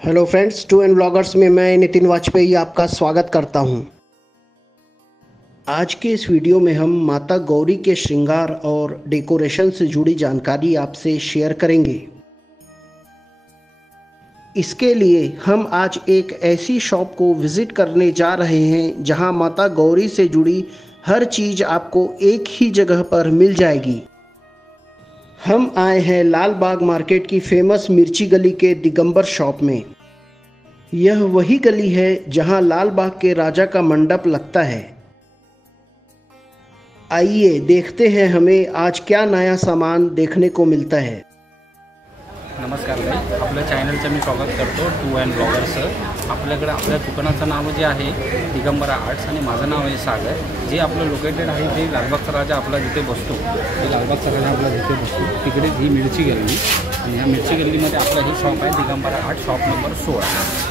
Hello friends, to and bloggers में मैं नितिन वाजपेयी आपका स्वागत करता हूं। आज के इस वीडियो में हम माता गौरी के श्रृंगार और डेकोरेशन से जुड़ी जानकारी आपसे शेयर करेंगे। इसके लिए हम आज एक ऐसी शॉप को विज़िट करने जा रहे हैं जहां माता गौरी से जुड़ी हर चीज़ आपको एक ही जगह पर मिल जाएगी। हम आए हैं लाल बाग मार्केट की फेमस मिर्ची गली के दिगंबर शॉप में। यह वही गली है जहां लाल बाग के राजा का मंडप लगता है। आइए देखते हैं हमें आज क्या नया सामान देखने को मिलता है। नमस्कार ताई, आपल्या चॅनलचं मी स्वागत करतो टू अँड ब्लॉगर्सचं। आपल्याकडे आपल्या दुकानाचं नाव जे आहे दिगंबरा आर्ट्स आणि माझं नाव आहे सागर। जे आपलं लोकेटेड आहे ते लालबागचा राजा आपला जिथे बसतो, ते लालबागचा राजा आपला जिथे बसतो तिकडे ही मिरची गल्ली आणि ह्या मिरची गल्लीमध्ये आपलं हे शॉप आहे दिगंबरा आर्ट, शॉप नंबर 16।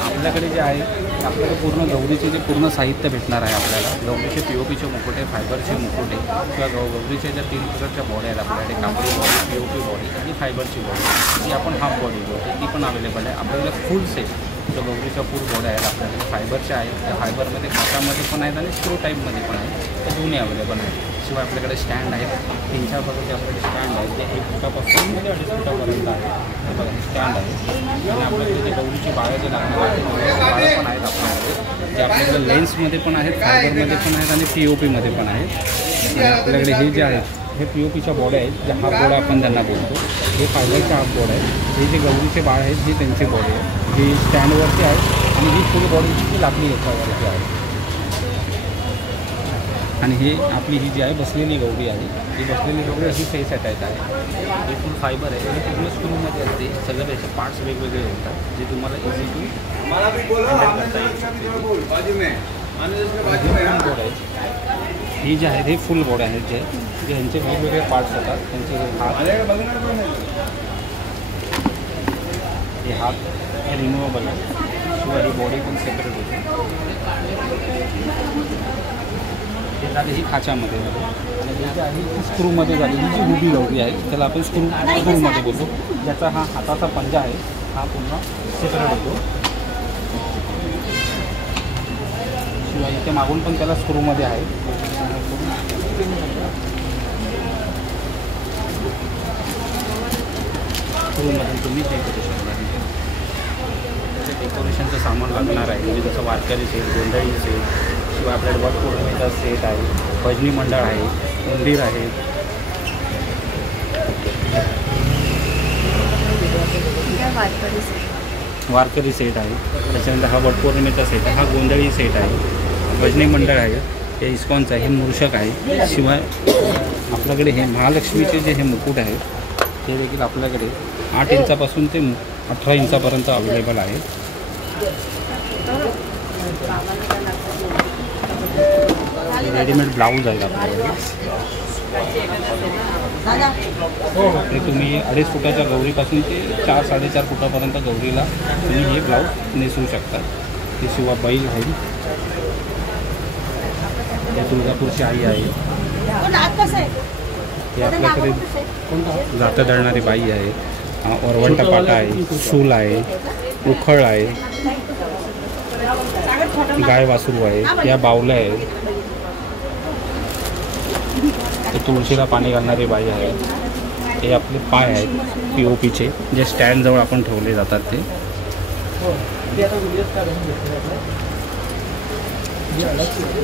आपल्याकडे जे आहे आपल्याकडे पूर्ण गौरीचे जे पूर्ण साहित्य भेटणार आहे आपल्याला। गौरीचे POPचे मुकुटे, फायबरचे मुकुटे किंवा गौरीचे ज्या 3 प्रकारच्या बॉडी आहेत आपल्याकडे, कापडी बॉडी, POP बॉडी आणि फायबरची बॉडी, जी आपण हाफ बॉडी बोलतो ती पण अवेलेबल आहे आपल्याकडे। फुल सेट जो गौरीच्या फुल बॉड्या आहेत आपल्याकडे, फायबरच्या आहेत, त्या फायबरमध्ये काचामध्ये पण आहेत आणि स्क्रू टाईपमध्ये पण आहेत, ते दोन्ही अवेलेबल आहेत। शिवाय आपल्याकडे स्टँड आहेत, 3-4 प्रकारचे आपल्याकडे स्टँड आहेत जे 1 फुटापासून 2.5 फुटापर्यंत आहेत। हे बघा हे स्टँड आहे आणि आपल्याकडे जे गौरीची बाळं जे लागणार आहेत बाळं पण आहेत आपल्याकडे, जे आपल्याकडे लेन्समध्ये पण आहेत, फायबरमध्ये पण आहेत आणि POPमध्ये पण आहेत। आणि आपल्याकडे हे जे आहेत हे POPच्या बॉड्या आहेत, ज्या हाफ बॉड्या आपण त्यांना बोलतो, हे फायबरच्या हाफ बॉड आहेत। हे जे गौरीचे बाळ आहेत हे त्यांची बॉडी आहे, ही स्टँडवरती आहे आणि ही फुल बॉडी जी लाकडी याच्यावरती आहे। आणि हे आपली ही जी आहे बसलेली गौरी आहे, ही बसलेली गौरी अशी फेस अटॅच आहे। हे फुल फायबर आहे आणि पूर्ण स्क्रूमध्ये असते, सगळे त्याचे पार्ट्स वेगवेगळे होतात जे तुम्हाला इझी टू हँडल करता येईल। ही जी आहे हे फुल बॉडी आहेत जे ह्यांचे वेगवेगळे पार्ट्स होतात, त्यांचे हात हे रिमूवेबल आहे, शिवाय ही बॉडी पण सेपरेट होते। हे झाली ही खाच्यामध्ये आणि हे जे आहे ती स्क्रूमध्ये झालेली जी उभी गौरी आहे त्याला आपण स्क्रूमध्ये बोलतो, ज्याचा हा हाताचा पंजा आहे हा पूर्ण सेपरेट होतो। शिवाय इथे मागून पण त्याला स्क्रूमध्ये आहे। स्क्रूमध्ये तुम्ही डेकोरेशनचं सामान लागणार आहे, म्हणजे जसं वारकरी सेट, गोंधळी सेट, शिवाय आपल्याकडे वटपौर्णिमेचा सेट आहे, भजनी मंडळ आहे, मंदिर आहे, वारकरी सेट आहे। त्याच्यानंतर हा वटपौर्णिमेचा सेट आहे, हा गोंधळी सेट आहे, भजनी मंडळ आहे, हे इस्कॉनचं आहे, हे मूर्षक आहे। शिवाय आपल्याकडे हे महालक्ष्मीचे जे हे मुकुट आहे ते देखील आपल्याकडे 8 इंचापासून ते 18 इंचापर्यंत अवेलेबल आहे। रेडीमेड ब्लाऊज आहे आपल्याकडे, हे तुम्ही 2.5 फुटाच्या गौरीपासून ते 4-4.5 फुटापर्यंत गौरीला तुम्ही हे ब्लाऊज नेसवू शकता। ते शिवाय बैल आहे, हे तुळजापूरची आई आहे, हे आपल्याकडे जातं दळणारी बाई आहे, वरवंटा पाटा आहे, शूल आहे, उखळ आहे, गाय वासरू आहे, या बावल्या आहेत, ते तुळशीला पाणी घालणारी बाई आहे, हे आपले पाय आहेत POPचे जे स्टँडजवळ आपण ठेवले जातात ते।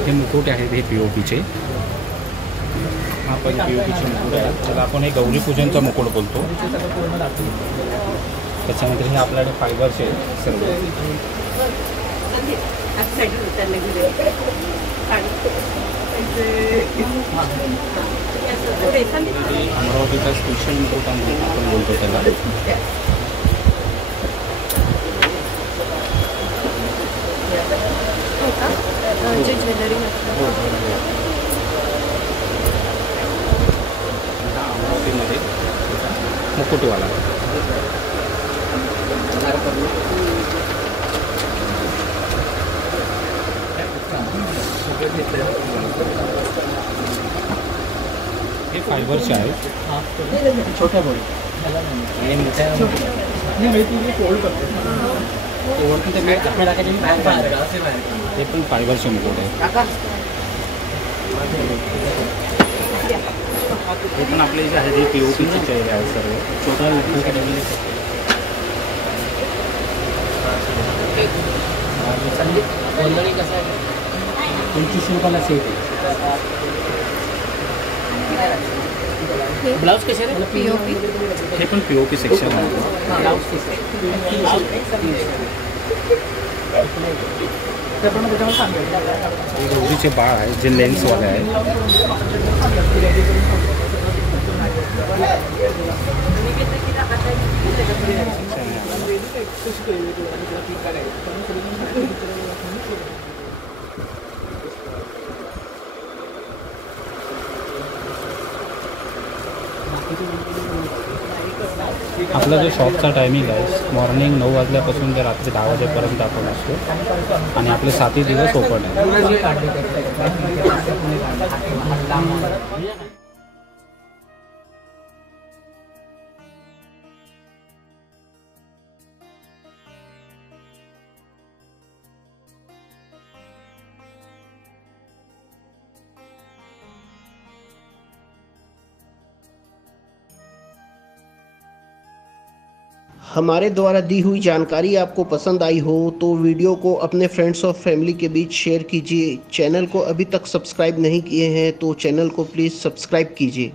हे मुकुट आहेत हे POPचे, हा पण POPचे मुकुट आहे, त्याला आपण हे गौरीपूजनचा मुकुट बोलतो। त्याच्यानंतर हे आपल्याकडे फायबरचे सर्व अमरावतीचा स्पेशल मुकुट आपण बोलतो त्याला। अमरावतीमध्ये मुकुटवाला हे फायबरचे आहेत, छोट्या बॉडी आणि मोठ्या फोल्ड करते। वरती ते मॅट ते पण फायबरचे मुकुट आहे. हे पण आपले जे आहे ते POPचे चेहरे आहेत सर्व. कसं आहे 25 रुपयाला सेट आहे. ब्लाउज कसे आहे? POP. हे पण POP सेक्शन आहे. गौरीचे बाळ आहे जे लेन्सवाले आहे. आपला जो शॉपचा टायमिंग आहे मॉर्निंग 9 वाजल्यापासून ते रात्री 10 वाजेपर्यंत आपण असतो आणि आपले 7 दिवस ओपन आहे. हमारे द्वारा दी हुई जानकारी आपको पसंद आई हो तो वीडियो को अपने फ्रेंड्स और फैमिली के बीच शेयर कीजिए। चैनल को अभी तक सब्सक्राइब नहीं किए हैं तो चैनल को प्लीज़ सब्सक्राइब कीजिए।